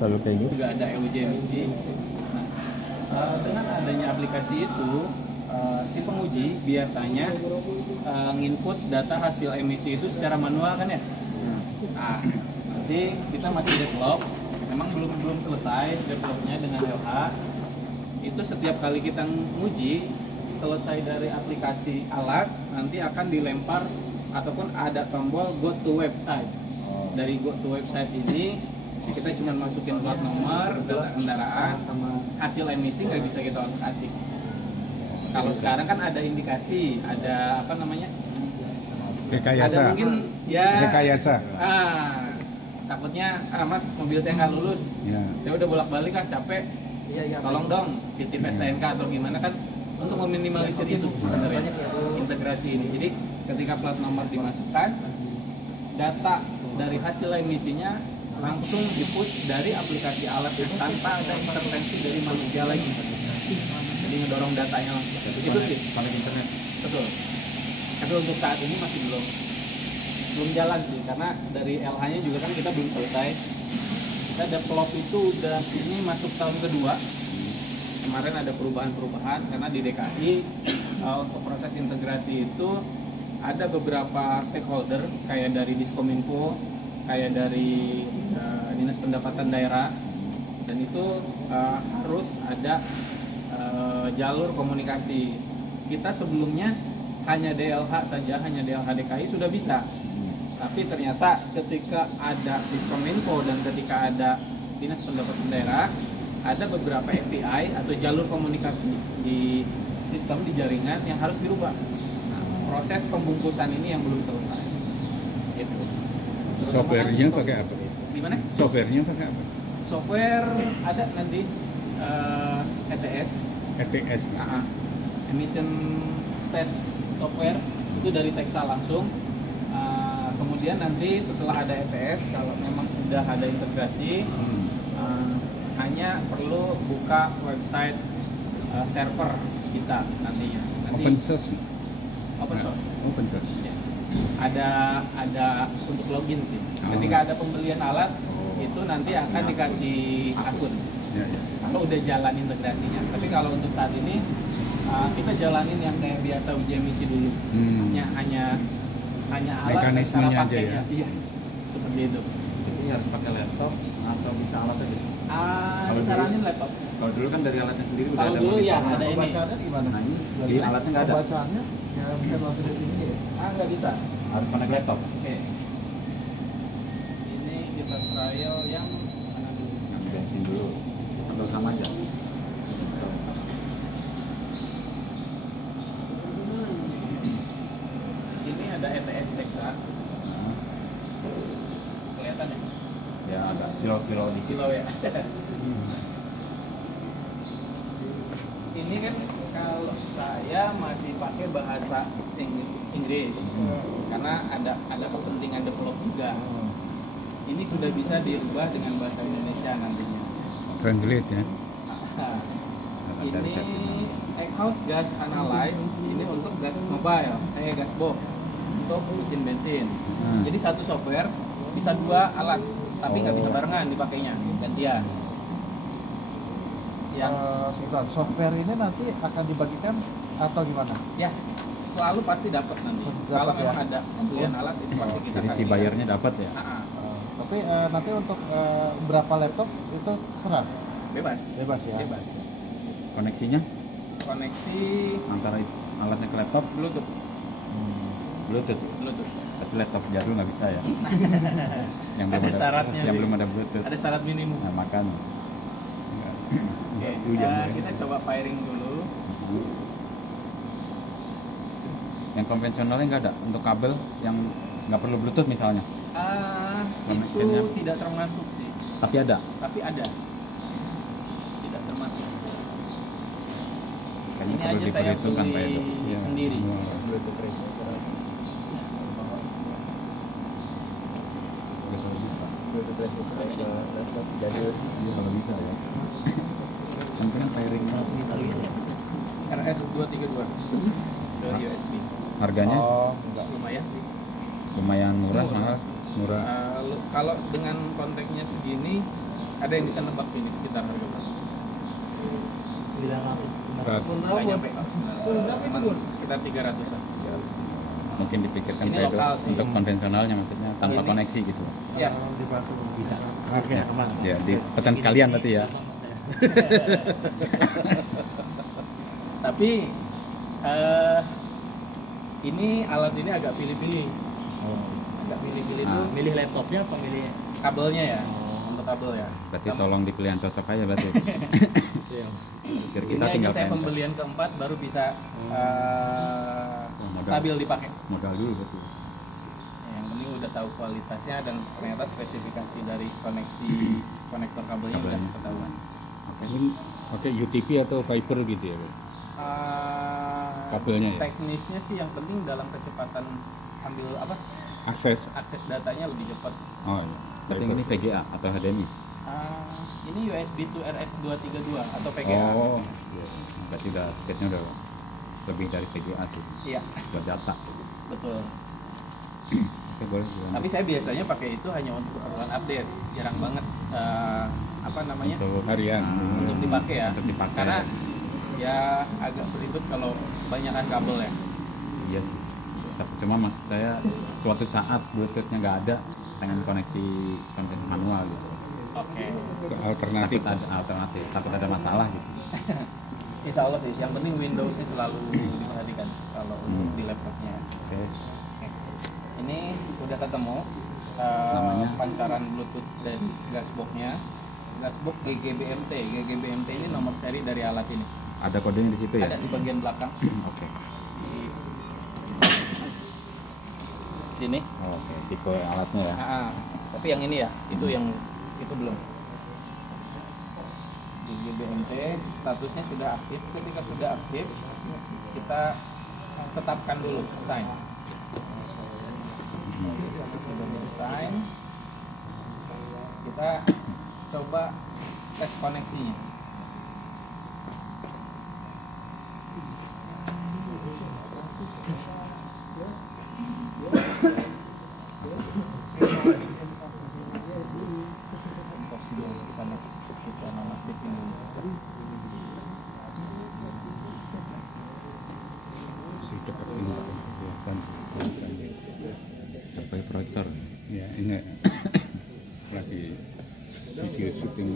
selalu kayak gitu. Juga ada EUJ emisi. Nah, dengan adanya aplikasi itu, si penguji biasanya nginput data hasil emisi itu secara manual kan ya. Nah, nanti kita masih develop, memang belum selesai developnya dengan LH. Itu setiap kali kita nguji, selesai dari aplikasi alat, nanti akan dilempar ataupun ada tombol go to website. Dari go to website ini kita cuma masukin plat nomor, data kendaraan, sama hasil emisi nggak bisa kita otak-atik. Kalau sekarang kan ada indikasi, ada apa namanya? Rekayasa. Ada mungkin ya. Rekayasa. Takutnya mas mobil saya nggak lulus. Ya. Saya udah bolak-balik kan capek. Tolong dong titip STNK atau gimana kan untuk meminimalisir itu sebenarnya integrasi ini. Jadi ketika plat nomor dimasukkan, data dari hasil emisinya langsung di-push dari aplikasi alat itu tanpa ada intervensi dari manusia lagi. Jadi ngedorong datanya langsung. Itu sih sampai internet. Betul. Tapi untuk saat ini masih belum jalan sih, karena dari LH-nya juga kan kita belum selesai. Kita develop itu udah ini masuk tahun kedua. Kemarin ada perubahan-perubahan karena di DKI untuk proses integrasi itu ada beberapa stakeholder kayak dari Diskominfo, kayak dari Dinas Pendapatan Daerah, dan itu harus ada jalur komunikasi. Kita sebelumnya hanya DLH saja, hanya DLH DKI sudah bisa. Tapi ternyata ketika ada Diskominfo dan ketika ada Dinas Pendapatan Daerah, ada beberapa API atau jalur komunikasi di sistem, di jaringan yang harus dirubah. Nah, proses pembungkusan ini yang belum selesai. Gitu. Softwarenya pakai apa? Gimana? Softwarenya pakai apa? Software ada nanti ETS. ETS. Emission Test Software itu dari Texal langsung. Kemudian nanti setelah ada ETS, kalau memang sudah ada integrasi, hanya perlu buka website server kita nantinya. Open source. Open source. Open source. Ya. Ada untuk login sih. Ketika ada pembelian alat, itu nanti akan dikasih akun. Ya. Kalau udah jalan integrasinya. Tapi kalau untuk saat ini kita jalanin yang kayak biasa uji emisi dulu. Hanya alat mekanismenya aja ya. Iya. Seperti itu. Jadi harus pakai laptop atau bisa alat aja? Disaranin laptop. Kalau dulu kan dari alatnya sendiri udah Kalau ada. dulu ya ada ini. Pembacaannya gimana? Nah ini alatnya nggak ada. Pembacaannya ya bisa langsung dari sini ya? Nggak bisa. Harus connect laptop. Oke. Ini kita trial yang mana dulu? Ngambil bensin dulu. Atau sama aja. Sini ada ETS Texas. Kelihatan ya? Ya agak silo-silo di Silo ya. Ini kan kalau saya masih pakai bahasa Inggris karena ada kepentingan develop juga. Ini sudah bisa dirubah dengan bahasa Indonesia nantinya. Translate ya. Ini exhaust gas analyze, ini untuk gas mobile, gas box untuk mesin bensin. Jadi satu software bisa dua alat, tapi nggak bisa barengan dipakainya, gantian. Yang software ini nanti akan dibagikan atau gimana? ya selalu pasti dapat nanti. Kalau memang ada pembelian alat itu pasti kita jadi kasih. si bayarnya dapat ya? Tapi nanti untuk berapa laptop itu serah? Bebas. Bebas ya? Bebas. Koneksinya Koneksi antara alatnya ke laptop Bluetooth. Bluetooth. Bluetooth. Tapi laptop jadul nggak bisa ya? Yang Ada syaratnya. Yang belum ada Bluetooth. Ada syarat minimum. Nah, makan. Oke, kita coba firing dulu. Yang konvensionalnya nggak ada untuk kabel yang nggak perlu Bluetooth misalnya. Itu tidak termasuk sih. Tapi ada. Tapi ada. Tidak termasuk. Kayaknya Ini perlu aja saya diperhitungkan Pak Edo. beli sendiri. Bluetooth radio. Bluetooth radio laptop jadul kalau bisa ya. Mungkin pairing RS232 dari USB. harganya Enggak lumayan sih. lumayan murah, mahal, murah. Kalau dengan kontaknya segini Ada yang bisa nebak ini sekitar harga berapa? Serat. Nggak nyampe kok. Cuman sekitar 300-an. Mungkin dipikirkan Ini kayak lokal sih. untuk konvensionalnya maksudnya tanpa Ini. koneksi gitu. Ya, Bisa. Oke, Ya, aman. ya dipesan sekalian berarti ya. tapi ini alat ini agak pilih-pilih. Agak pilih-pilih tuh. Milih laptopnya apa milih Kabelnya ya, untuk kabel ya. Berarti Sama- tolong dipilih yang cocok aja berarti. Biar Ini kita aja tinggal saya cancel. pembelian keempat baru bisa modal. stabil dipakai. Modal dulu berarti. Yang penting udah tahu kualitasnya dan ternyata spesifikasi dari koneksi konektor kabelnya udah Kabelnya. ketahuan. Ini pakai UTP atau Viper gitu ya? Bro? Kabelnya ya? Teknisnya sih yang penting dalam kecepatan ambil apa Akses. akses datanya lebih cepat. Oh iya. Berarti ini VGA atau HDMI. Ini USB to RS232 atau VGA. Oh, iya. Berarti udah speednya udah lebih dari VGA tuh. Iya, Buat data. betul. Oke, boleh. dilanjut. Tapi saya biasanya pakai itu hanya untuk keperluan update. Jarang banget apa namanya? untuk Harian. Untuk dipakai ya. Untuk dipakai. Karena ya agak beribet kalau kebanyakan kabel ya. Iya sih. Tapi cuma maksud saya suatu saat Bluetooth-nya nggak ada, pengen koneksi konten manual gitu. Oke. Ke alternatif. Takut ada alternatif, takut ada masalah gitu. Insya Allah sih. Yang penting Windows-nya selalu diperhatikan kalau untuk di laptopnya. Oke. Ini udah ketemu Namanya? pancaran Bluetooth dan gasbox-nya. Gasbox GGBMT. GGBMT ini nomor seri dari alat ini. Ada kodenya di situ ya? Ada di bagian belakang. Oke. Di sini. Oke, tipe alatnya ya. Tapi yang ini ya, itu belum. GGBMT statusnya sudah aktif. Ketika sudah aktif, kita tetapkan dulu assign. Sudah di-assign, kita coba tes koneksinya. Impossible kita nonaktifin dulu. Si dekat ini kelihatan. Sampai proyektor. Ya ini lagi video syuting.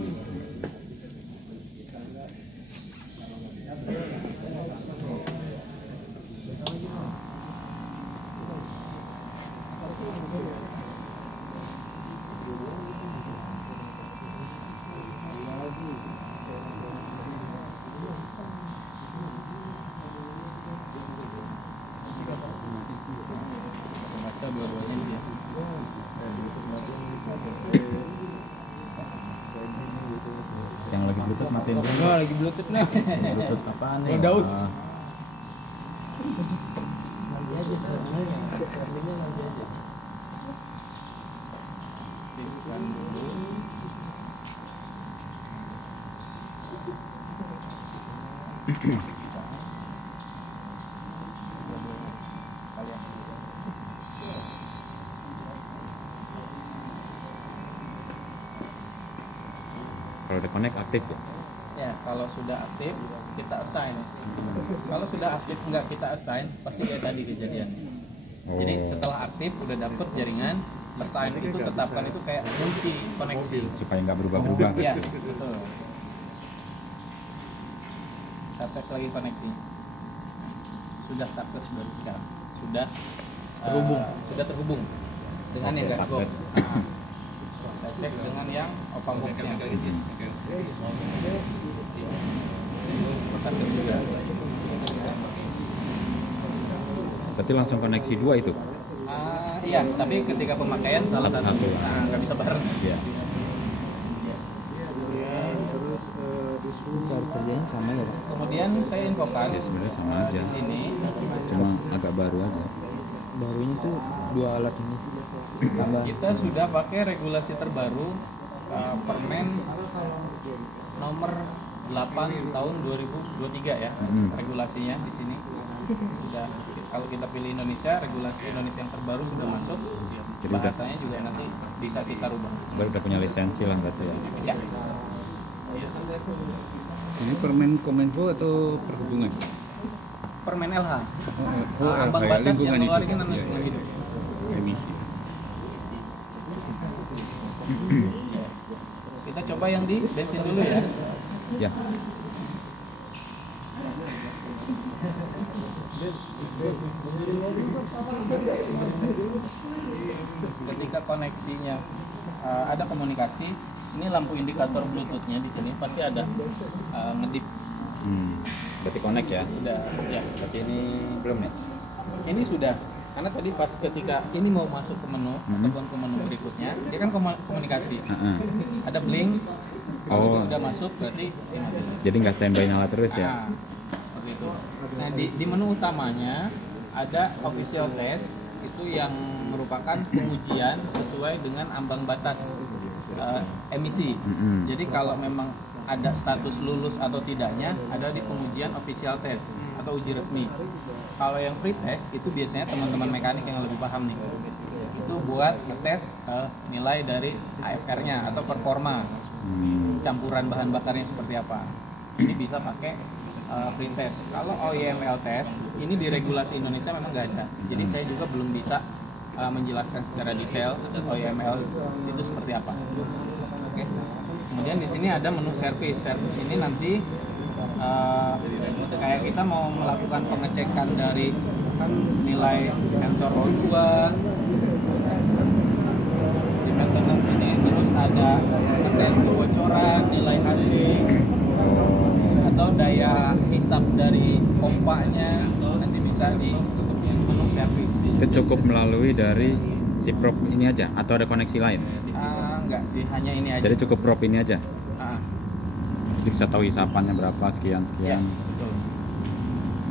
Kita baca dua-duanya sih ya. Yang lagi Bluetooth matiin dulu. Oh, lagi Bluetooth nih. Bluetooth apaan nih? Daus. Ah, Aktifkan dulu. Sekalian. Kalau udah connect aktif ya? Ya, kalau sudah aktif kita assign. Kalau sudah aktif nggak kita assign, pasti kayak tadi kejadiannya. Jadi setelah aktif udah dapet jaringan, assign itu tetapkan itu kayak kunci koneksi. Supaya nggak berubah-berubah Iya, gitu. betul. Kita tes lagi koneksi. Sudah sukses berarti sekarang. Sudah terhubung. Sudah terhubung dengan yang Oke, gasbox. sukses. Nah, saya cek dengan yang open box-nya. Sukses juga. Berarti langsung koneksi dua itu? Iya, tapi ketika pemakaian salah satu Satu-satu. nggak bisa bareng. Iya. kerjanya sama ya Pak? Kemudian saya infokan Ya, sebenarnya sama aja. di sini Cuma agak baru aja. Barunya tuh dua alat ini tambah kita sudah pakai regulasi terbaru Permen nomor 8 tahun 2023 ya. Regulasinya di sini sudah, kalau kita pilih Indonesia, regulasi Indonesia yang terbaru sudah masuk. Jadi udah bahasanya juga nanti bisa kita rubah. udah punya lisensi lah berarti ya. Ya. Ini permen Kominfo atau perhubungan? Permen LH. LH, Ambang batas yang lingkungan keluar itu. ini namanya Iya, lingkungan iya. hidup. Emisi. Kita coba yang di bensin dulu ya. Ya. Ketika koneksinya ada komunikasi, ini lampu indikator Bluetooth-nya di sini pasti ada ngedip. Berarti connect ya. Udah, ya. Tapi ini belum ya? Ini sudah, karena tadi pas ketika ini mau masuk ke menu ataupun ke menu berikutnya, dia kan komunikasi. Ada blink, kalau Oh. udah masuk berarti ini mati. Jadi nggak standby nyala terus ya? Nah, seperti itu. Nah di menu utamanya ada official test, itu yang merupakan pengujian sesuai dengan ambang batas emisi. Jadi kalau memang ada status lulus atau tidaknya ada di pengujian official test atau uji resmi. Kalau yang free test itu biasanya teman-teman mekanik yang lebih paham nih. Itu buat ngetes nilai dari AFR-nya atau performa. Campuran bahan bakarnya seperti apa. Ini bisa pakai free test. Kalau OEML test ini di regulasi Indonesia memang nggak ada. Jadi saya juga belum bisa menjelaskan secara detail OEML itu seperti apa. Oke. Kemudian di sini ada menu service. Service ini nanti kayak kita mau melakukan pengecekan dari kan nilai sensor O2 di maintenance ini, terus ada tes kebocoran, nilai hasil atau daya hisap dari pompanya nanti bisa di menu service. Itu cukup melalui dari si prop ini aja atau ada koneksi lain? Enggak sih, hanya ini aja. Jadi cukup prop ini aja? Ah, Jadi bisa tahu hisapannya berapa, sekian. ya, betul.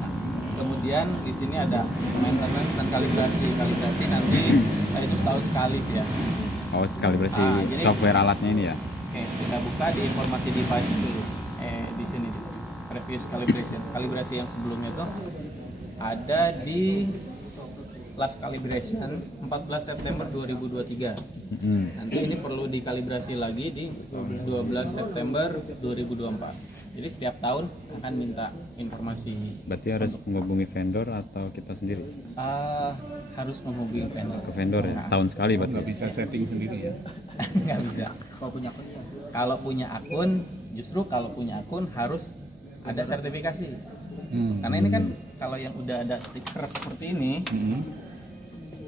Nah, kemudian di sini ada maintenance dan kalibrasi. Kalibrasi nanti itu setahun sekali sih ya. Oh, kalibrasi jadi- software alatnya ini ya? Oke, kita buka di informasi device dulu. Di sini previous calibration. Kalibrasi yang sebelumnya tuh ada di last calibration 14 September 2023. Nanti ini perlu dikalibrasi lagi di 12 September 2024. Jadi setiap tahun akan minta informasi. Berarti harus menghubungi vendor atau kita sendiri? Harus menghubungi vendor. Ke vendor ya? Setahun sekali berarti? Nggak bisa setting sendiri ya? Nggak bisa. Kalau punya akun, justru kalau punya akun harus ada sertifikasi. Karena ini kan kalau yang udah ada stiker seperti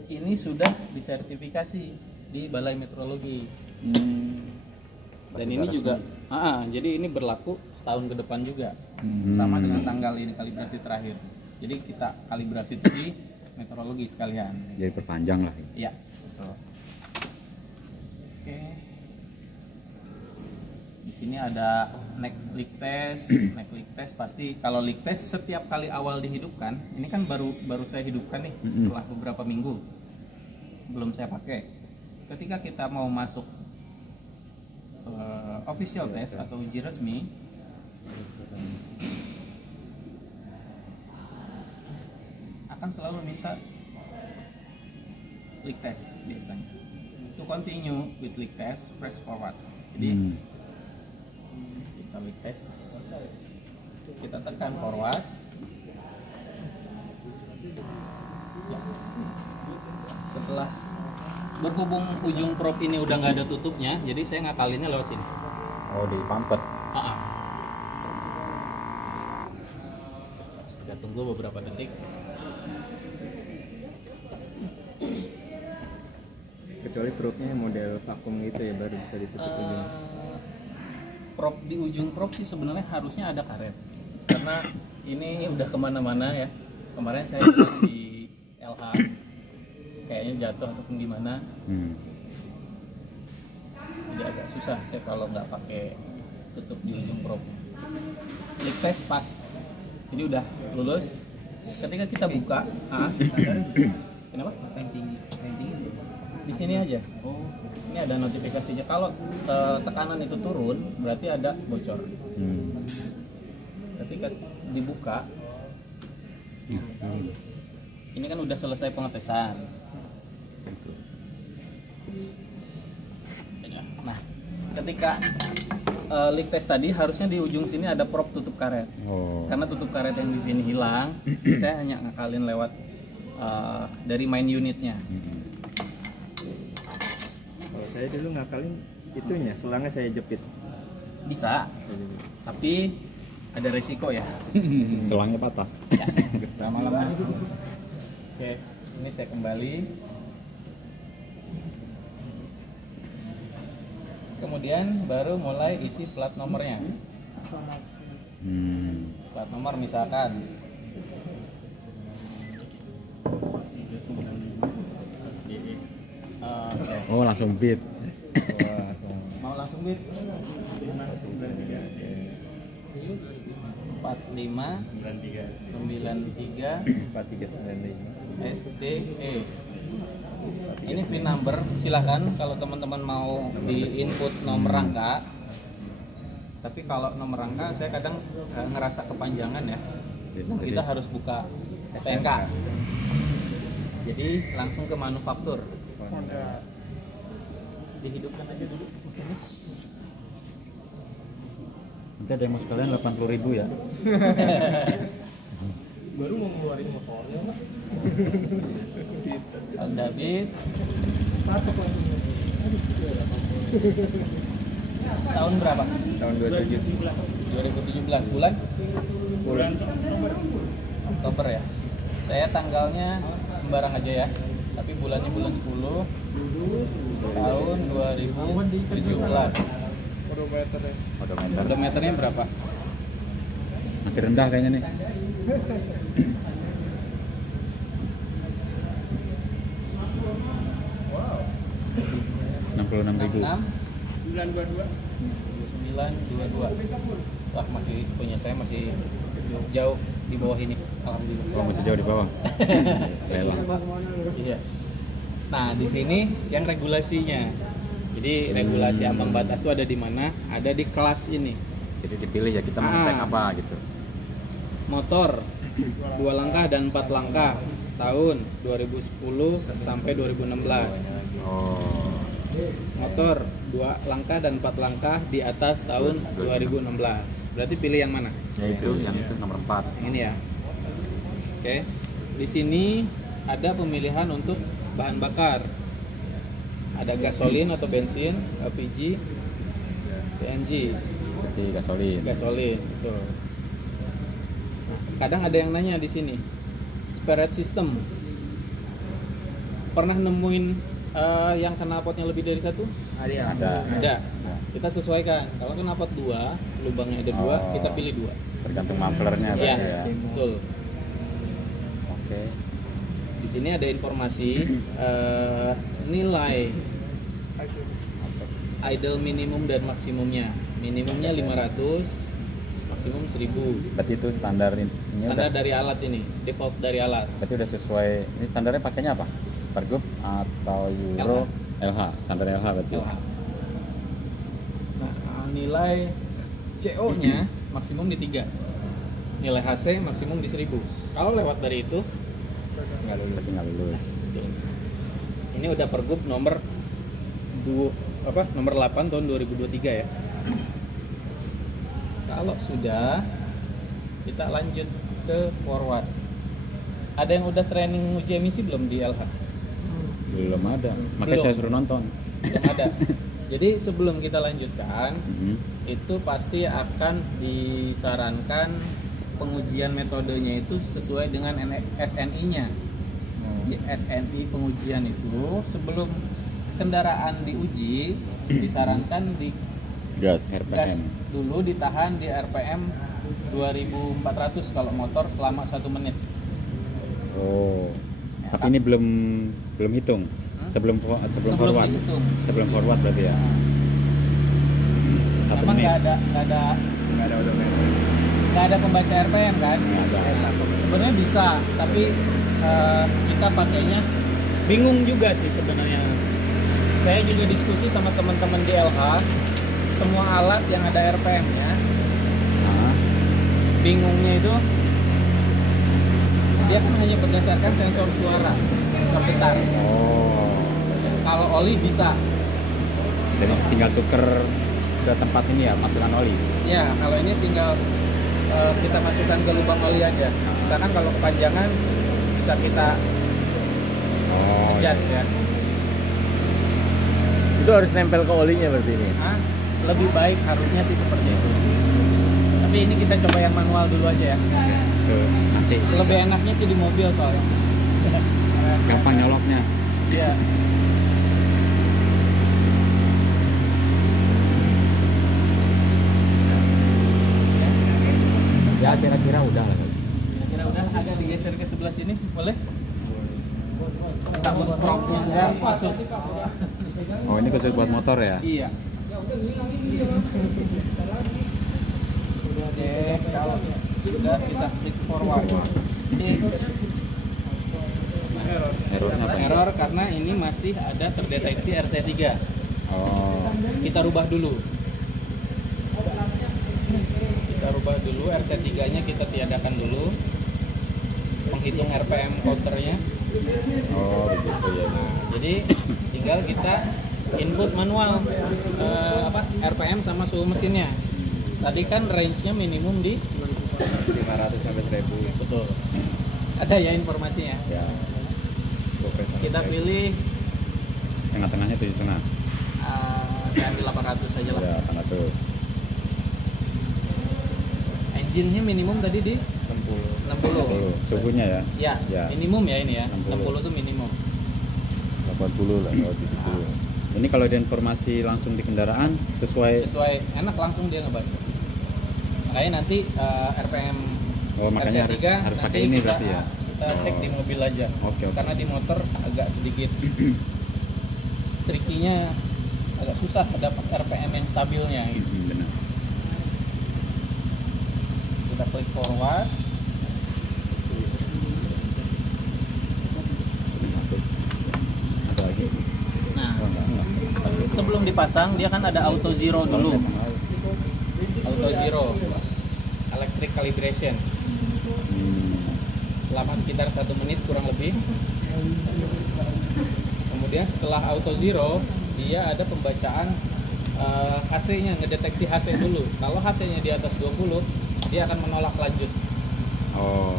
ini sudah disertifikasi di Balai Meteorologi. Dan ini juga, jadi ini berlaku setahun ke depan juga, sama dengan tanggal ini kalibrasi terakhir. Jadi kita kalibrasi itu di meteorologi sekalian. Jadi perpanjang lah. Iya, betul. Oke. Di sini ada leak test. Leak test pasti kalau leak test setiap kali awal dihidupkan, ini kan baru saya hidupkan nih setelah beberapa minggu. Belum saya pakai. Ketika kita mau masuk official test atau uji resmi, akan selalu minta leak test biasanya. To continue with leak test, press forward. Jadi kita leak test, kita tekan forward. Ya. Setelah berhubung ujung prop ini udah nggak ada tutupnya, jadi saya ngakalinnya lewat sini. Oh, di pampet. Kita tunggu beberapa detik. Kecuali propnya model vakum gitu ya, baru bisa ditutup ujung. Prop di ujung prop sih sebenarnya harusnya ada karet, karena ini udah kemana-mana ya. Kemarin saya di LH kayaknya jatuh ataupun gimana, jadi agak susah saya kalau nggak pakai tutup di ujung prop. Leak test pas, ini udah lulus. Ketika kita buka, kenapa? Yang tinggi. Di sini aja. Oh, ini ada notifikasinya. Kalau tekanan itu turun, berarti ada bocor. Ketika dibuka, ini kan udah selesai pengetesan. Nah, ketika leak test tadi harusnya di ujung sini ada prop tutup karet. Oh. Karena tutup karet yang di sini hilang, saya hanya ngakalin lewat dari main unitnya. Kalau saya dulu ngakalin itunya, selangnya saya jepit. Bisa, tapi ada resiko ya. Selangnya patah. Ya, lama-lama. Oke, ini saya kembali. Kemudian baru mulai isi plat nomornya. Plat nomor misalkan Oh, langsung beat. mau langsung bit 4593 4395. STE. Ini VIN number, silahkan kalau teman-teman mau di input nomor rangka. Tapi kalau nomor rangka saya kadang ngerasa kepanjangan ya. Kita harus buka STNK. Jadi langsung ke manufaktur. Dihidupkan aja dulu mesinnya. Nanti ada yang mau sekalian 80.000 ya. Baru mau ngeluarin motornya Pak. Honda Beat. Tahun berapa? Tahun 2017. 2017 bulan? Oktober ya. Saya tanggalnya sembarang aja ya. Tapi bulannya bulan 10 tahun 2017. Odometernya. Odometer. Odometernya berapa? Masih rendah kayaknya nih. Wow. 66.000. 922. Wah, masih punya saya masih jauh di bawah ini. Alhamdulillah. Oh, masih jauh di bawah. Lelang. Iya. Nah, di sini yang regulasinya. Jadi regulasi ambang batas itu ada di mana? Ada di kelas ini. Jadi dipilih ya kita mau ngetek apa gitu. Motor 2 langkah dan 4 langkah tahun 2010 sampai 2016. Oh. Motor 2 langkah dan 4 langkah di atas tahun 2016. Berarti pilih yang mana? Ya itu, yang itu nomor 4. Yang ini ya. Oke. Di sini ada pemilihan untuk bahan bakar. Ada gasolin atau bensin, LPG, CNG, Berarti gasolin. gasolin, betul. Nah, kadang ada yang nanya di sini, spare system. Pernah nemuin yang knalpotnya lebih dari satu? Ada. Ada. Kita sesuaikan. Kalau knalpot 2, lubangnya ada 2, Oh. kita pilih 2. Tergantung mufflernya berarti Iya, ya. betul. Oke. Di sini ada informasi nilai idle minimum dan maksimumnya. Minimumnya 500, maksimum 1000. Berarti itu standar ini Standar udah, dari alat ini, default dari alat. berarti udah sesuai. Ini standarnya pakainya apa? Pergub atau Euro? LH. Standar LH berarti. LH. Nah, nilai CO-nya maksimum di 3. Nilai HC maksimum di 1000. Kalau lewat dari itu Nggak lulus. Berarti nggak lulus. ini udah pergub nomor nomor 8 tahun 2023 ya. Kalau sudah, kita lanjut ke forward. Ada yang udah training uji emisi belum di LH? Belum ada. Makanya Belum. saya suruh nonton. Belum ada. Jadi sebelum kita lanjutkan, itu pasti akan disarankan pengujian metodenya itu sesuai dengan SNI-nya. Di SNI pengujian itu sebelum kendaraan diuji disarankan di Gas. gas dulu, ditahan di RPM 2400 kalau motor selama 1 menit. Oh. Ya, Tapi ini belum hitung. Sebelum forward. dihitung. Sebelum forward berarti ya. 1 Memang menit. nggak Nggak ada odometer. ada pembaca RPM kan? Nggak ada. Sebenarnya bisa, tapi kita pakainya bingung juga sih sebenarnya. Saya juga diskusi sama teman-teman di LH, semua alat yang ada RPM-nya, Nah, bingungnya itu dia kan hanya berdasarkan sensor suara, sensor getar. oh. Kalau oli bisa. Jadi tinggal tuker ke tempat ini ya, masukkan oli. Ya, kalau ini tinggal kita masukkan ke lubang oli aja. Misalkan kalau kepanjangan bisa kita Oh, adjust ya. Itu harus nempel ke olinya berarti ini. Nah, lebih baik harusnya sih seperti itu. Tapi ini kita coba yang manual dulu aja ya. ke nanti. Lebih enaknya sih di mobil soalnya. Gampang nyoloknya. Iya. Ya kira-kira udah lah. Kira udah agak digeser ke sebelah sini, boleh? Takut propnya nggak masuk. Oh ini khusus buat motor ya? Iya. Oke, kalau sudah kita klik forward. Jadi Errornya apa? error karena ini masih ada terdeteksi RC3. Oh. Kita rubah dulu. Kita rubah dulu RC3-nya, kita tiadakan dulu. Menghitung RPM counternya. Oh begitu ya. Jadi tinggal kita input manual RPM sama suhu mesinnya. Tadi kan range-nya minimum di 500 sampai 1000. betul. Ada ya informasinya. Ya. Kita pilih Tengah-tengahnya 7,5. saya ambil 800 saja lah. Ya 800. Engine-nya minimum tadi di 60. 60. Suhunya ya? Ya, Ya. minimum ya ini ya. 60. 60 itu minimum. 80 lah kalau 70. Ini kalau ada informasi langsung di kendaraan sesuai. Enak langsung dia ngebaca. Makanya nanti RPM Oh makanya RC3 harus pakai nanti ini kita, berarti ya. kita cek di mobil aja. Oke, oke. Karena di motor agak sedikit trikinya, agak susah dapat RPM yang stabilnya gitu. Benar. Kita klik forward. Ada lagi. Nah, Oh, enggak. sebelum dipasang dia kan ada auto zero dulu. Auto zero, electric calibration. Selama sekitar 1 menit kurang lebih. Kemudian setelah auto zero, dia ada pembacaan HC-nya, ngedeteksi HC dulu. Kalau HC-nya di atas 20, dia akan menolak lanjut. Oh.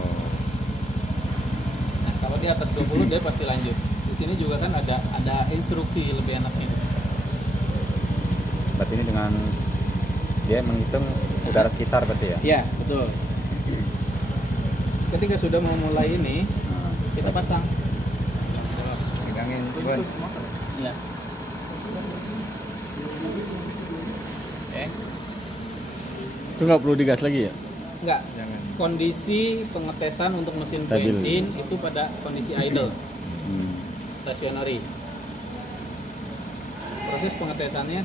Nah, kalau di atas 20 dia pasti lanjut. Di sini juga kan ada instruksi lebih enaknya. Berarti ini dengan dia menghitung udara sekitar berarti ya? Iya, betul. Ketika sudah mau mulai ini, Nah, kita pasang. pegangin Bun. Iya. Oke. Itu nggak perlu digas lagi ya? Enggak. Jangan. Kondisi pengetesan untuk mesin Stabil. bensin itu pada kondisi idle, Hmm. stationary. Proses pengetesannya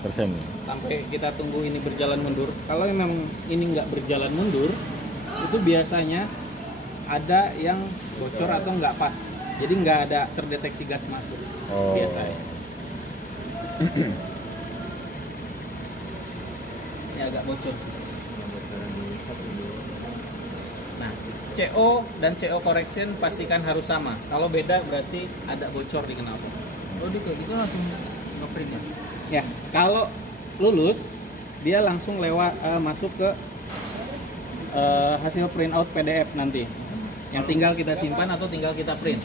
Persen. sampai kita tunggu ini berjalan mundur. Kalau memang ini nggak berjalan mundur, itu biasanya ada yang bocor atau nggak pas. Jadi nggak ada terdeteksi gas masuk. Oh. Biasanya. Ini agak bocor. Nah, CO dan CO correction pastikan harus sama. Kalau beda berarti ada bocor di knalpot. Oh, dia kayak gitu langsung ngeprint ya? Ya, kalau lulus dia langsung lewat masuk ke hasil printout PDF nanti. Yang tinggal kita simpan atau tinggal kita print.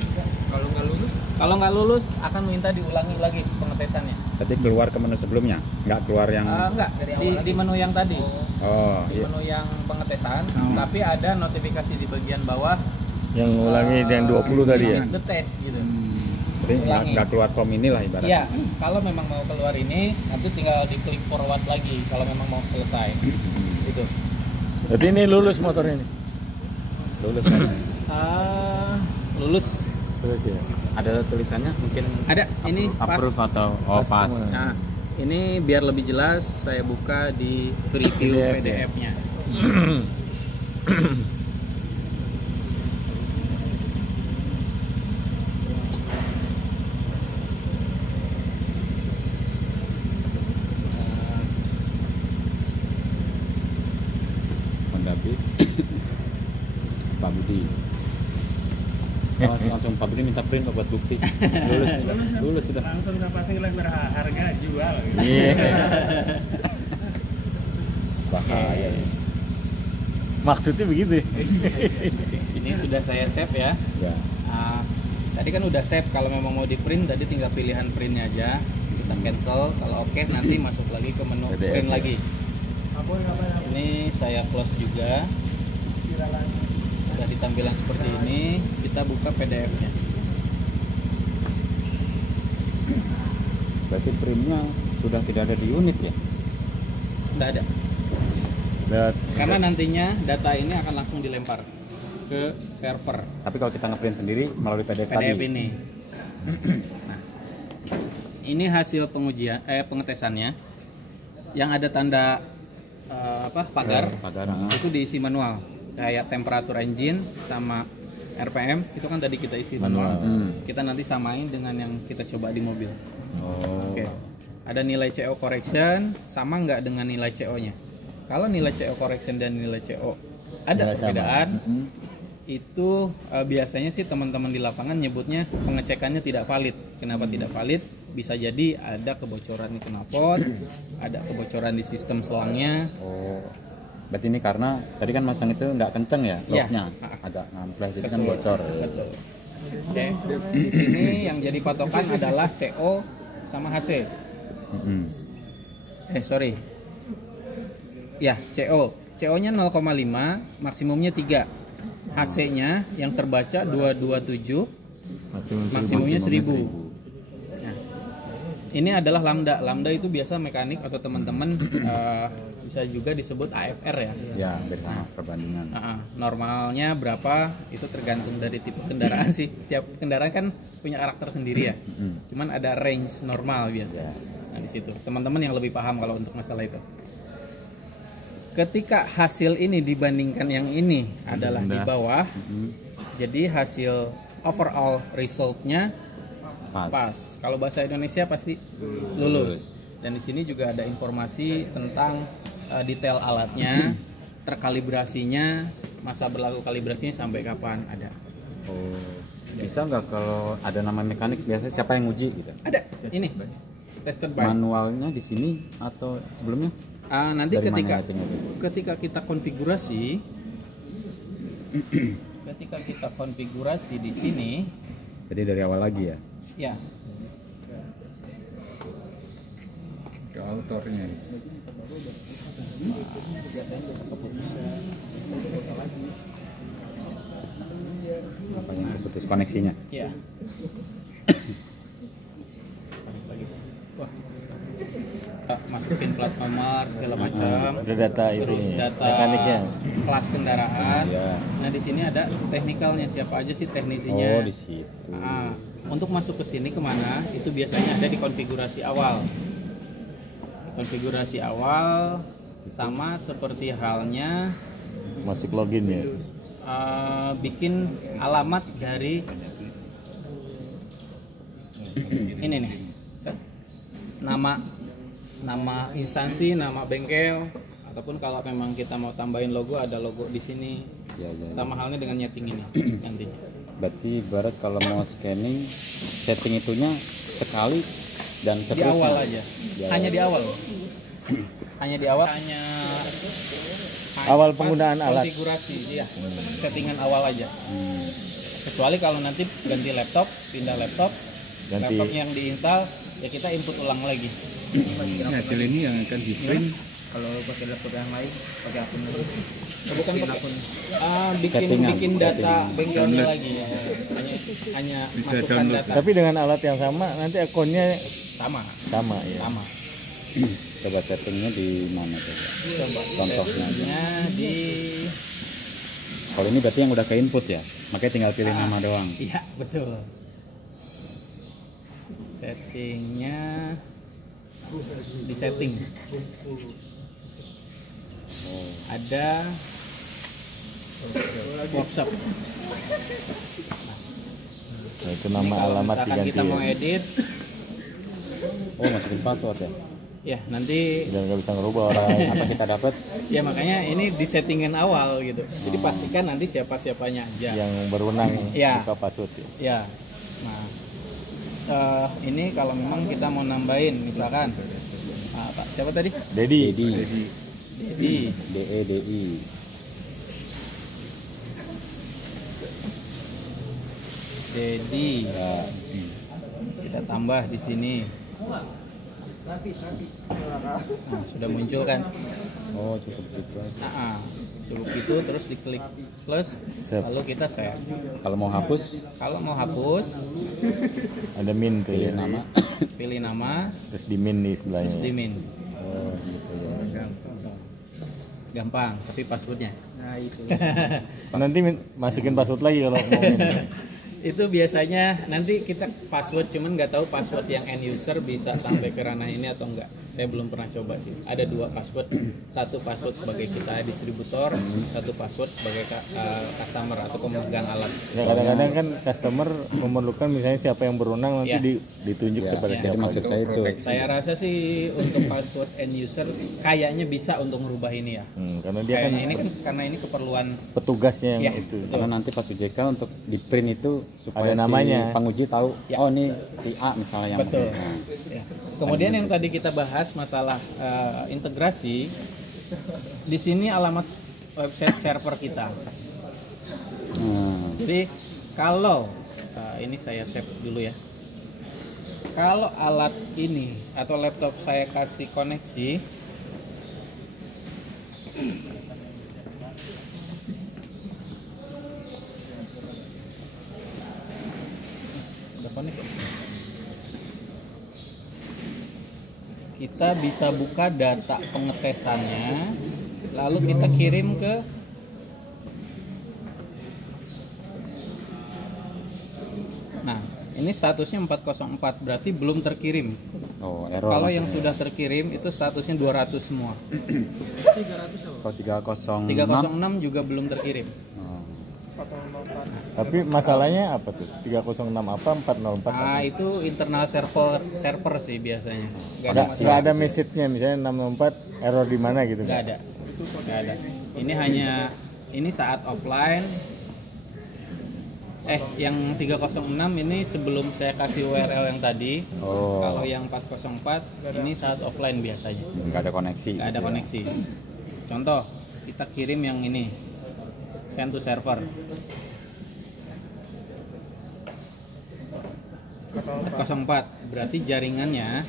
Kalau nggak lulus? Kalau nggak lulus akan minta diulangi lagi pengetesannya. Berarti keluar ke menu sebelumnya? Nggak keluar yang... Enggak, Dari di, awal lagi? di menu yang tadi. Oh, Di iya. menu yang pengetesan, tapi ada notifikasi di bagian bawah Yang ngulangi yang 20 tadi ya? the test gitu. Berarti Ulangi. nggak keluar form inilah ibaratnya. Iya, kalau memang mau keluar ini, nanti tinggal diklik forward lagi kalau memang mau selesai. Gitu. Berarti ini lulus motor ini? Lulus kan? Lulus. Lulus ya? Ada tulisannya mungkin Ada, ini pas. approve atau Pas pas. semua. Nah, ini biar lebih jelas saya buka di preview PDF. PDF-nya. Honda Beat. Pak Budi. Langsung pabrik minta print Pak, buat bukti. Lulus sudah. Langsung dapat nilai berharga jual. Iya. Bahaya. Maksudnya begitu ya? Ini sudah saya save ya. Ya. Tadi kan udah save, kalau memang mau di print tadi tinggal pilihan printnya aja, kita cancel. Kalau oke nanti masuk lagi ke menu PDF print ya. lagi. Ini saya close juga. Udah di tampilan seperti ini, kita buka PDF-nya. Berarti printnya sudah tidak ada di unit ya? Nggak ada. Karena nantinya data ini akan langsung dilempar ke server Tapi kalau kita ngeprint sendiri melalui PDF, PDF tadi. ini. Nah, ini hasil pengetesannya. Yang ada tanda pagar, itu diisi manual. Kayak temperatur engine sama RPM itu kan tadi kita isi manual. Kita nanti samain dengan yang kita coba di mobil. Oh. Oke. Ada nilai CO correction sama nggak dengan nilai CO-nya? Kalau nilai CO correction dan nilai CO ada perbedaan, itu biasanya sih teman-teman di lapangan nyebutnya pengecekannya tidak valid. Kenapa tidak valid? Bisa jadi ada kebocoran di knalpot, ada kebocoran di sistem selangnya. Oh. Berarti ini karena tadi kan masang itu nggak kenceng ya, Iya. locknya agak ngampleh, jadi kan bocor. Betul. Oke. Di sini yang jadi patokan adalah CO sama HC. Sorry. Ya, CO. CO-nya 0,5, maksimumnya 3. HC-nya yang terbaca 227, maksimumnya 1000. Nah, ini adalah lambda. Lambda itu biasa mekanik atau teman-teman bisa juga disebut AFR ya. Ya, hampir sama perbandingan. Normalnya berapa itu tergantung dari tipe kendaraan sih. Tiap kendaraan kan punya karakter sendiri ya. Cuman ada range normal biasa. Nah, di situ teman-teman yang lebih paham kalau untuk masalah itu. Ketika hasil ini dibandingkan yang ini adalah di bawah, jadi hasil overall resultnya pas. Kalau bahasa Indonesia pasti lulus. Dan di sini juga ada informasi tentang detail alatnya, terkalibrasinya, masa berlaku kalibrasinya sampai kapan ada. Oh. Bisa nggak kalau ada nama mekanik biasanya siapa yang nguji gitu? Ada. Ini tested by. Manualnya di sini atau sebelumnya? Nanti Dari ketika mana ngetiknya gitu? ketika kita konfigurasi di sini, Jadi dari awal lagi ya? ya Ke autornya. Apa yang terputus koneksinya? ya. Wah. Masukin plat nomor segala macam. Ada data itu Terus data mekaniknya. kelas kendaraan. Iya. Nah, di sini ada teknikalnya, siapa aja sih teknisinya. Oh, di situ. Untuk masuk ke sini kemana? Itu biasanya ada di konfigurasi awal. Konfigurasi awal sama seperti halnya Masuk login ya. bikin alamat dari ini nih. Nama instansi, nama bengkel, ataupun kalau memang kita mau tambahin logo, ada logo di sini. Ya. Sama halnya dengan nyeting ini nantinya. Berarti ibarat kalau mau scanning setting itunya sekali dan Di seterusnya. awal aja. Hanya di awal. Hanya di awal. Awal pas penggunaan alat. konfigurasi, iya. Settingan awal aja. Kecuali kalau nanti ganti laptop, pindah laptop, Ganti. laptop yang diinstal, ya kita input ulang lagi. Hasil ini yang akan di print Kalau pakai laptop yang lain, pakai akun lagi. Bukan akun. Settingan. Bikin data bengkelnya lagi. Ya. Hanya Bisa masukkan download. data. Tapi dengan alat yang sama nanti akunnya Sama. sama ya. Sama. Coba settingnya di mana coba? Coba Contohnya. settingnya di Kalau ini berarti yang udah ke input ya, makanya tinggal pilih nama doang. iya, betul. Settingnya di setting. Ada workshop. Nah, itu Ini nama kalau alamat misalkan diganti kita mau ya. edit, Oh, masukin password ya? Ya, nanti dan nggak bisa ngerubah orang apa kita dapat ya makanya ini di settingan awal gitu. Jadi pastikan nanti siapa-siapanya aja. yang berwenang Ya. buka password ya. Ya. Nah, ini kalau memang kita mau nambahin misalkan Pak siapa tadi? Dedi Dedi. DEDI Dedi. ya. Kita tambah di sini. Nah, sudah muncul kan? Oh cukup gitu aja. Cukup gitu terus diklik plus Save. lalu kita save. Kalau mau hapus Kalau mau hapus ada min tuh ya. pilih nama Terus di min di sebelahnya. terus di min. Oh gitu ya. Gampang, tapi passwordnya. Nanti masukin password lagi kalau mau min. Itu biasanya nanti kita password, cuman nggak tahu password yang end user bisa sampai ke ranah ini atau enggak. Saya belum pernah coba sih. Ada 2 password, satu password sebagai kita distributor, satu password sebagai customer atau pemegang alat. Ya, kadang-kadang kan customer memerlukan misalnya siapa yang berwenang nanti Ya. ditunjuk kepada Ya. siapa. Jadi maksud saya itu Saya rasa sih untuk password end user kayaknya bisa untuk merubah ini ya. Karena dia kan Kayaknya ini kan karena ini keperluan petugasnya yang Ya. itu. karena nanti pas UJK untuk di print itu supaya Ada namanya. si penguji tahu Ya. oh ini si A misalnya yang betul. Nah, Ya. Kemudian yang tadi kita bahas masalah integrasi, di sini alamat website server kita. Jadi kalau ini saya save dulu ya. Kalau alat ini atau laptop saya kasih koneksi, udah connect ya? Kita bisa buka data pengetesannya, lalu kita kirim ke nah ini statusnya 404 berarti belum terkirim. oh error Kalau yang maksudnya. sudah terkirim itu statusnya 200 semua. kalau 306 306 juga belum terkirim. oh. Tapi masalahnya apa tuh? 306 apa 404 apa? Nah itu internal server sih biasanya. Nggak ada Nggak masalah. ada message-nya misalnya 604 error di mana gitu Nggak ada. Nggak ada. Ini hanya ini saat offline. Yang 306 ini sebelum saya kasih URL yang tadi. Oh. Kalau yang 404 ini saat offline biasanya. nggak ada koneksi Nggak ada gitu ya. koneksi. Contoh, kita kirim yang ini. Send to server. 404 berarti jaringannya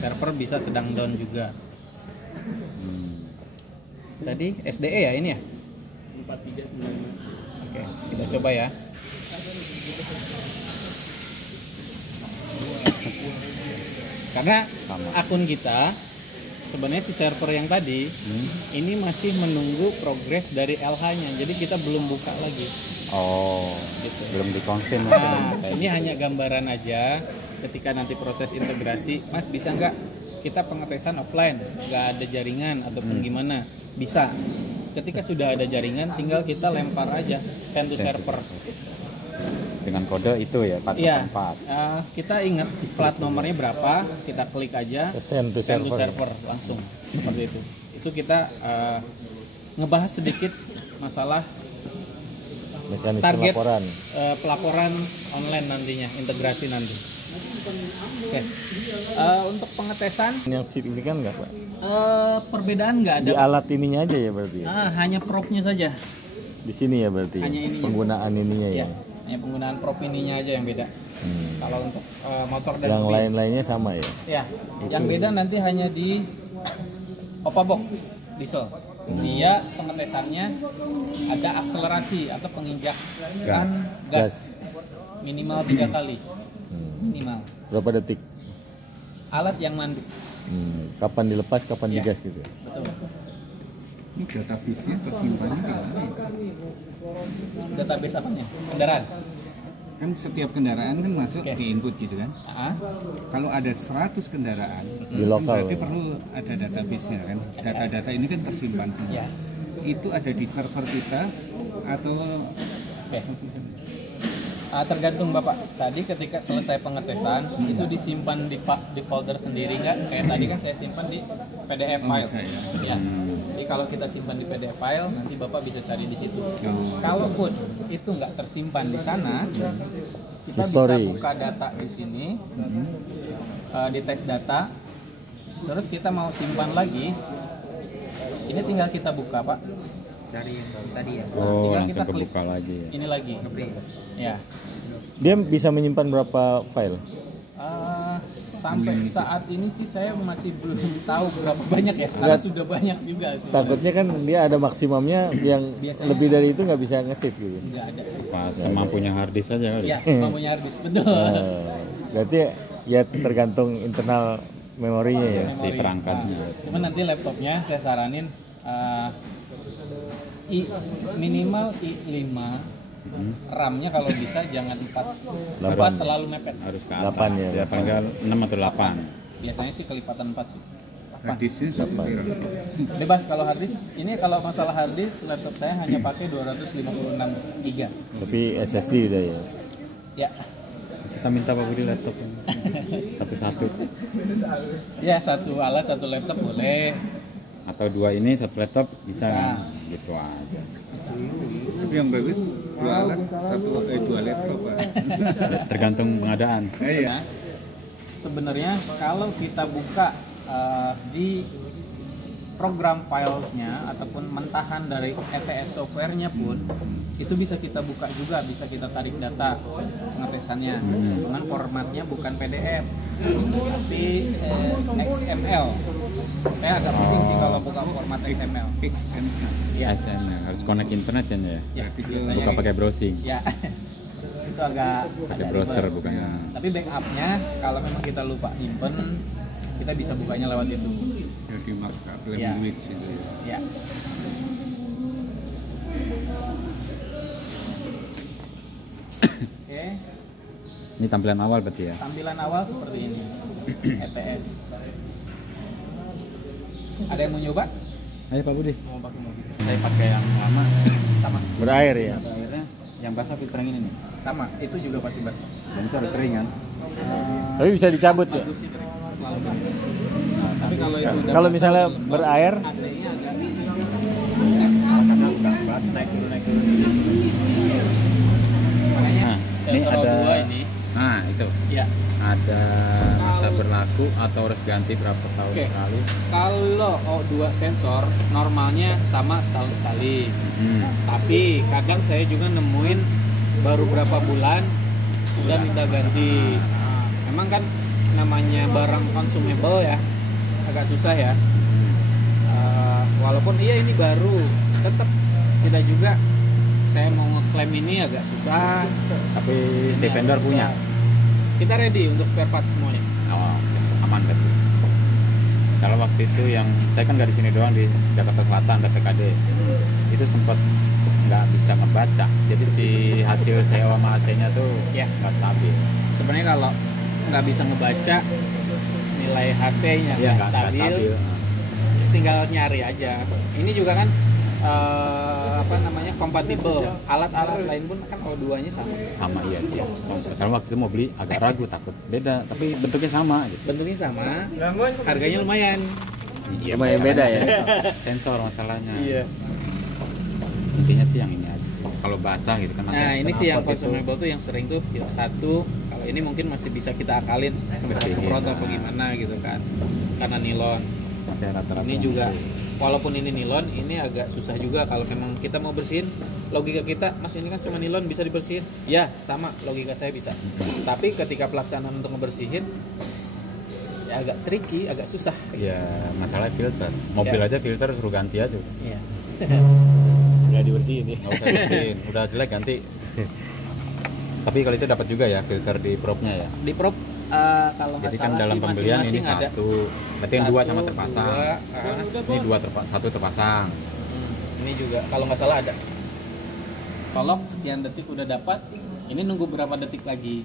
server bisa sedang down juga. Tadi SDE ya ini ya? 4395. Oke, kita coba ya. Karena akun kita sebenarnya si server yang tadi ini masih menunggu progres dari LH-nya. Jadi kita belum buka lagi. oh Gitu. belum dikonfirm Nah, ini hanya gambaran aja. Ketika nanti proses integrasi, Mas bisa nggak kita pengetesan offline, nggak ada jaringan ataupun gimana? Bisa. Ketika sudah ada jaringan, tinggal kita lempar aja send to server. dengan kode itu ya 404 Iya. Kita ingat plat nomornya berapa, kita klik aja Send to send to server. server langsung seperti itu. Itu kita ngebahas sedikit masalah Mekanisme target laporan. pelaporan online nantinya, integrasi nanti. Oke. Untuk pengetesan Yang signifikan nggak Pak? perbedaan nggak ada. Di alat ininya aja ya berarti ya? Hanya propnya saja. Di sini ya berarti ya? Hanya ininya. Penggunaan ininya ya? Ya, hanya penggunaan prop ininya aja yang beda. Kalau untuk motor dan Yang mobil. lain-lainnya sama ya? Ya, yang beda nanti hanya di Opa Box diesel. Dia pengetesannya ada akselerasi atau penginjakan gas minimal 3 kali. Minimal. Berapa detik? Alat yang mandu. Kapan dilepas, kapan Iya. digas gitu ya? Betul. Ini database-nya tersimpannya di mana ya? Database apanya? Kendaraan. Kan setiap kendaraan kan masuk Oke. di input gitu kan. Kalau ada 100 kendaraan, Di lokal. berarti perlu ada database-nya kan. Data-data ini kan tersimpan semua. Ya. Itu ada di server kita atau Oke. Tergantung Bapak. Tadi ketika selesai pengetesan itu disimpan di folder sendiri nggak? Kayak tadi kan saya simpan di PDF file. Ya. Jadi kalau kita simpan di PDF file, nanti Bapak bisa cari di situ. Kalaupun itu nggak tersimpan di sana, kita bisa buka data di sini, di tes data. Terus kita mau simpan lagi, ini tinggal kita buka Pak. Cari yang tadi ya. Tinggal kita klik lagi ya. Ini lagi. Ya. Dia bisa menyimpan berapa file? Sampai saat ini sih saya masih belum tahu berapa banyak ya, karena sudah banyak juga. Takutnya kan dia ada maksimumnya yang biasanya, lebih dari itu nggak bisa nge-save gitu. Nggak ada sih. Semampunya hard disk aja kali. Ya, semampunya hard disk, betul. Berarti ya tergantung internal memorinya ya. Si perangkatnya. Cuman nanti laptopnya saya saranin minimal i5. RAM-nya kalau bisa jangan 4 terlalu mepet. Harus ke atas. 8 ya. Ya paling nggak 6 atau 8. Biasanya sih kelipatan 4 sih. Harddisknya Bebas kalau harddisk. Ini kalau masalah harddisk, laptop saya hanya pakai 256 GB. Tapi SSD udah ya. Ya. Kita minta Pak Budi laptop satu-satu. Ya, satu alat, satu laptop boleh. Atau 2 ini satu laptop bisa. Gitu aja. Tapi yang bagus dua alat, dua laptop Pak. Tergantung pengadaan. Iya. Sebenarnya kalau kita buka di program filesnya ataupun mentahan dari ETS softwarenya pun itu bisa kita buka juga, bisa kita tarik data pengetesannya. Cuman formatnya bukan PDF tapi XML. Saya agak pusing sih kalau buka format XML. Ya, harus connect internet kan ya. Ya, bukan pakai browsing. Ya. Itu agak pakai browser bukannya. Tapi backupnya kalau memang kita lupa nyimpen, kita bisa bukanya lewat itu. Jadi maksa language itu ya. Ya. Oke. Ini tampilan awal berarti ya. Tampilan awal seperti ini. ETS. Ada yang mau nyoba? Ayo Pak Budi. Mau pakai mobil. Saya pakai yang lama Sama. Berair ya. akhirnya yang basah filter yang ini nih. Sama. Itu juga pasti basah. Dan itu harus kering kan. Tapi bisa dicabut ya. Bagus sih, selalu kering. Tapi kalau itu udah Kalau basah, misalnya berair, AC-nya agak Karena udah berat naik dulu. makanya Nah, ini sensor ada O2 ini. Nah, itu. Ya. Ada masa berlaku atau harus ganti berapa tahun Oke. sekali? Kalau O2 sensor normalnya sama setahun sekali. Tapi kadang saya juga nemuin baru berapa bulan udah minta ganti. Memang kan namanya barang consumable ya, agak susah ya. Walaupun iya ini baru, tetap kita juga saya mau ngeklaim ini agak susah. Tapi Ini si agak vendor susah. punya. Kita ready untuk spare part semuanya. Oh, aman berarti. Kalau waktu itu yang saya kan nggak di sini doang, di Jakarta Selatan DPKD itu sempat nggak bisa ngebaca. Jadi si hasil sewa sama AC-nya tuh Ya. nggak stabil. Sebenarnya kalau nggak bisa ngebaca nilai HC-nya Iya, nggak stabil, tinggal nyari aja. Ini juga kan kompatibel. Alat-alat lain pun kan O2-nya sama. Sama iya sih. Misalnya waktu itu mau beli agak ragu takut beda, tapi bentuknya sama gitu. Bentuknya sama, harganya lumayan. Iya, Lumayan beda ya. Sensor masalahnya. Iya. Intinya sih yang ini aja sih. Kalau basah gitu kan. Nah ini sih yang knalpot itu consumable tuh yang sering tuh filter satu. Kalau ini mungkin masih bisa kita akalin Bersihin. semprot apa gimana gitu kan, karena nilon. pakai rata-rata. Ini juga walaupun ini nilon, ini agak susah juga kalau memang kita mau bersihin. Logika kita, mas ini kan cuma nilon bisa dibersihin. Ya sama, logika saya bisa. Tapi ketika pelaksanaan untuk ngebersihin ya agak tricky, agak susah. Ya masalah filter. Mobil Ya. aja filter suruh ganti aja. Iya. Udah dibersihin ya. Nggak usah bersihin, udah jelek ganti. Tapi kalau itu dapat juga ya filter di propnya ya. Di prop kalau nggak Jadi salah kan dalam sih pembelian ini masing-masing ada. satu, berarti yang dua sama Satu, terpasang. dua, Ini satu terpasang. Ini juga kalau nggak salah ada. Tolong sekian detik udah dapat. Ini nunggu berapa detik lagi.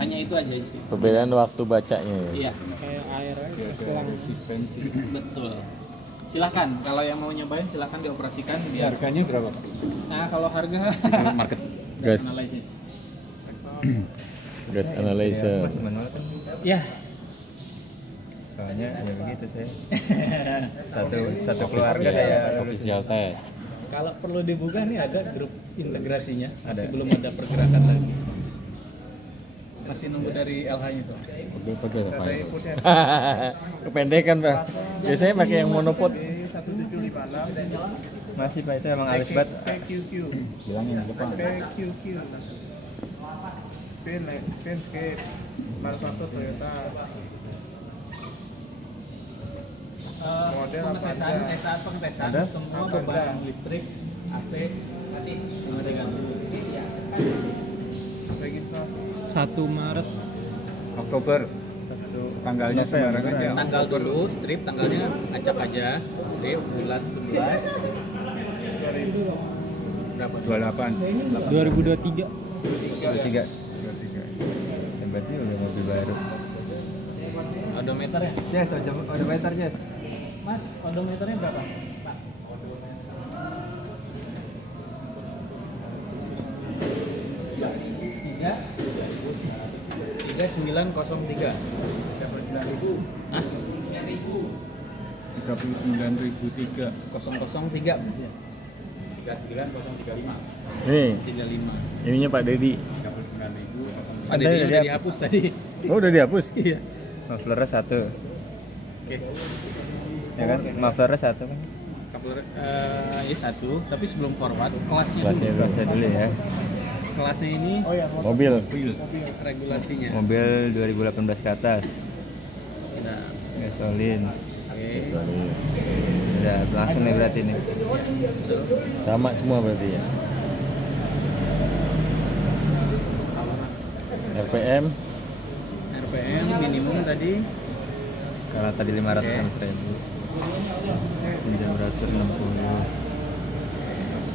Hanya itu aja sih. Perbedaan waktu bacanya ya. Iya. Kayak air aja selang. Resistensi. Betul. Silahkan, kalau yang mau nyobain silahkan dioperasikan biar. Harganya berapa Pak? Nah kalau harga Market Gas. analysis. Gas analyzer. Masih manual kan? Ya, Soalnya ya begitu saya. Satu keluarga saya lulusin. Official test. kalau perlu dibuka nih ada grup integrasinya, masih Ada. belum ada pergerakan lagi. Masih nunggu dari LH-nya tuh. Pakai apa? Kependekan Pak. Biasanya pakai yang monopod. 1756 Masih Pak, itu emang halus banget. PQQ Bilangin di depan. PQQ Penscape manufaktur Toyota. Model apa pengetesan, aja? saat pengetesan Ada? semua Apa barang aja? listrik, AC, semua diganggu. Kayak gitu. 1 Maret Oktober. Tanggalnya sembarang aja. tanggal dulu, strip tanggalnya acak aja. Oke, bulan 11 berapa? 28. 2023. 23. Ya, berarti udah mobil baru. Odometer ya? Jess, odometer Jess. Mas, odometernya berapa? Pak. Tiga 3903. Dapat 9.000. Hah? 39.003. 003. 39035. Nih, 35. ininya Pak Dedi. 39.000. Ada Udah udah dihapus. dihapus tadi. Oh, udah dihapus? Iya. Mufflernya 1. Oke. Ya kan? Mufflernya 1 kan? Coupler ya 1, tapi sebelum forward kelasnya Kelasnya dulu. Kelasnya dulu ya. Kelasnya ini Oh ya, Mobil. regulasinya. Mobil 2018 ke atas. Nah, Gasolin. oke. Udah langsung nih berarti nih. Sama semua berarti ya. RPM RPM minimum tadi Kalau tadi 500 silinder 60.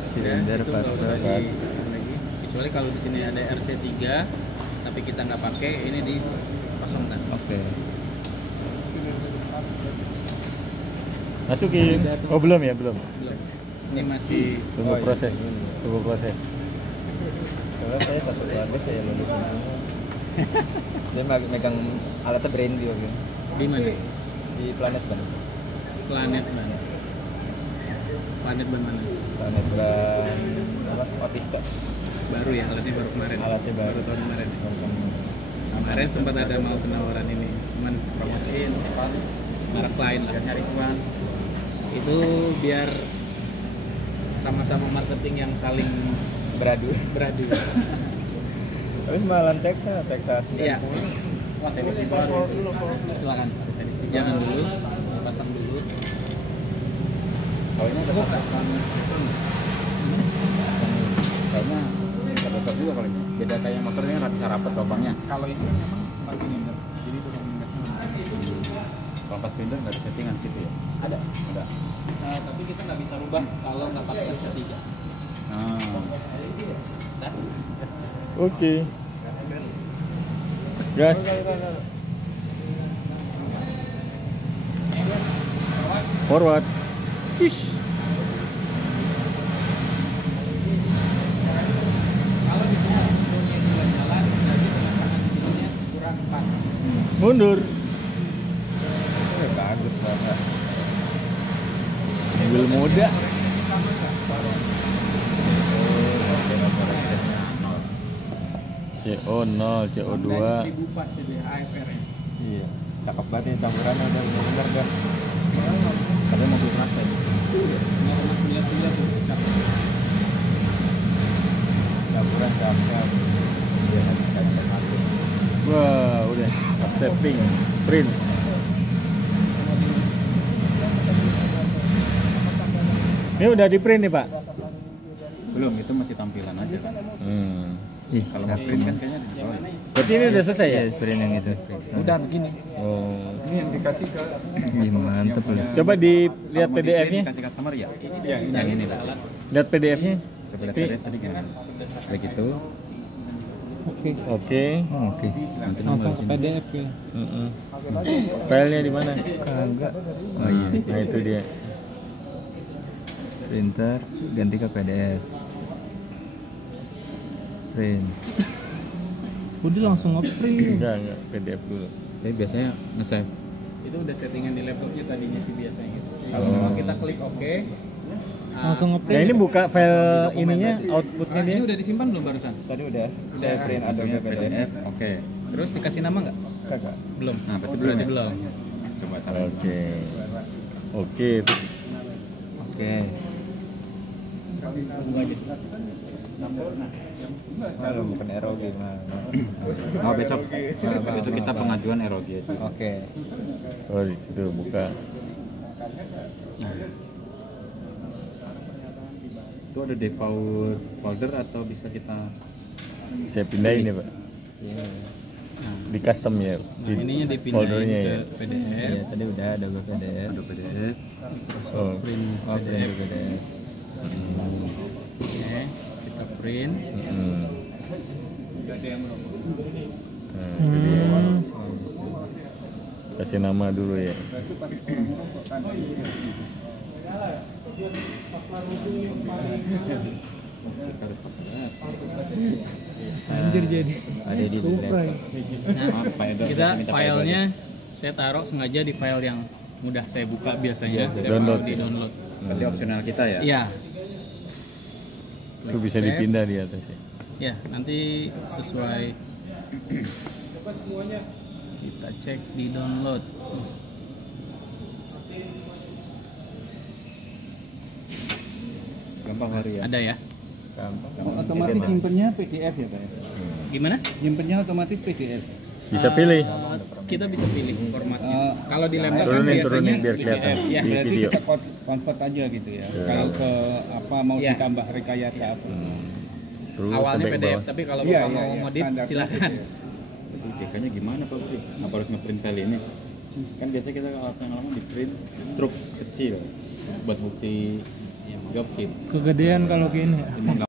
Silinder itu pas nggak usah lagi. lagi. Kecuali kalau di sini ada RC3 tapi kita nggak pakai, ini dikosongkan. Oke. masukin. Oh, belum ya, belum. Belum. Ini masih Tunggu Oh, iya. proses. Tunggu proses. Soalnya saya satu keluarga saya lulus semua. Dia megang alatnya brain dia gitu. di mana? Di planet ban. Planet mana? Planet mana? Planet ban apa? Otista. Baru ya, alatnya baru kemarin. Alatnya baru. tahun kemarin. Kemarin sempat ada mau penawaran ini, cuman promosiin merek lain lah. Nyari cuan. Itu biar sama-sama marketing yang saling Beradu. beradu. Tapi malah Texas 90. Iya. Wah, televisi baru. Silakan. Jangan dulu, pasang dulu. Kalau ini ada batasan. Kayaknya cocok juga kalau ini. Beda kayak motornya nggak bisa rapet lubangnya. Kalau ini memang 4 silinder, jadi turun minusnya. Kalau 4 silinder nggak ada settingan situ ya. Ada. Ada. Tapi kita nggak bisa rubah kalau nggak pakai RC3. Oke. Gas. Forward. Cish. Kalau di sini bunyi sudah jalan, berarti pemasangan di sininya kurang pas. Mundur. Bagus banget. Mobil muda. CO0, CO2. Dari 1000 pas itu ya, AFR-nya. Iya. Cakep banget ya campurannya udah bener kan. Tapi mobil praktek. 0,99 tuh capek. Campuran cakep. Iya, nggak bisa mati. Wah, udah accepting. Print. Ini udah di print nih, Pak. Belum, itu masih tampilan aja kan. Ih, Kalau mau print kan kayaknya di bawah. Berarti ini udah selesai ya? Iya, print yang itu. Udah begini. Oh. Ini yang dikasih ke Ih, mantep loh. Coba dilihat Kalau mau di print PDF-nya. Kasih customer ya. ya, Yang ini lah. Lihat PDF-nya. Coba lihat Tapi- PDF tadi gimana. Begitu. Oke. Oke. Oke. Nanti Langsung nomor ke sini. PDF ya. Mm-mm. Filenya di mana? Kagak. Oh iya. Nah, itu dia. Budi langsung nge-print. Enggak PDF dulu. Tapi biasanya nge-save. Itu udah settingan di laptopnya tadinya sih biasanya gitu. Oh. Kalau kita klik OK, Langsung Nah nge-print. ini buka file ininya, outputnya dia. ini udah disimpan belum barusan? Tadi udah saya print Adobe PDF. Oke. Terus dikasih nama nggak? Kagak. Belum. Nah, berarti belum. Coba cara. Oke. Oke, itu Oke. Kalau bukan ROG gimana? Oh, besok kita pengajuan ROG aja. Oke. oh di situ buka. Itu ada default folder atau bisa kita Saya pindahin ya, Pak. Di custom ya. Nah, ininya dipindahin foldernya ke ya. PDF. Iya, tadi udah ada PDF. ada PDF? Oh. Print Oh, print PDF. PDF. Oke, kita print. Hmm. Nah, itu dia. Kasih nama dulu ya. Anjir jadi. Ada di laptop. Nah, Apa ya? kita filenya saya taruh sengaja di file yang mudah saya buka biasanya. Saya download. mau di download. Berarti opsional kita ya? Iya. Itu bisa Save. dipindah di atas ya. Ya, nanti sesuai kita cek di download. Gampang hari ya. Ada ya? Otomatis nyimpennya PDF ya Pak ya? Gimana? Nyimpennya otomatis PDF. Bisa pilih. Kita bisa pilih formatnya. Kalau di laptop kan Turunin biasanya biar kelihatan PDF. Ya, di Berarti video. kita convert aja gitu ya. Kalau ke apa mau Iya. ditambah rekayasa apa. Terus awalnya sampai ke PDF, bawah. tapi kalau Iya, Bapak mau iya, modif standar silakan. Itu ITK-nya gimana Pak sih? Apa harus ngeprint file ini? Kan biasanya kita kalau yang lama di print stroke kecil buat bukti job sheet. Kegedean kalau gini. Emang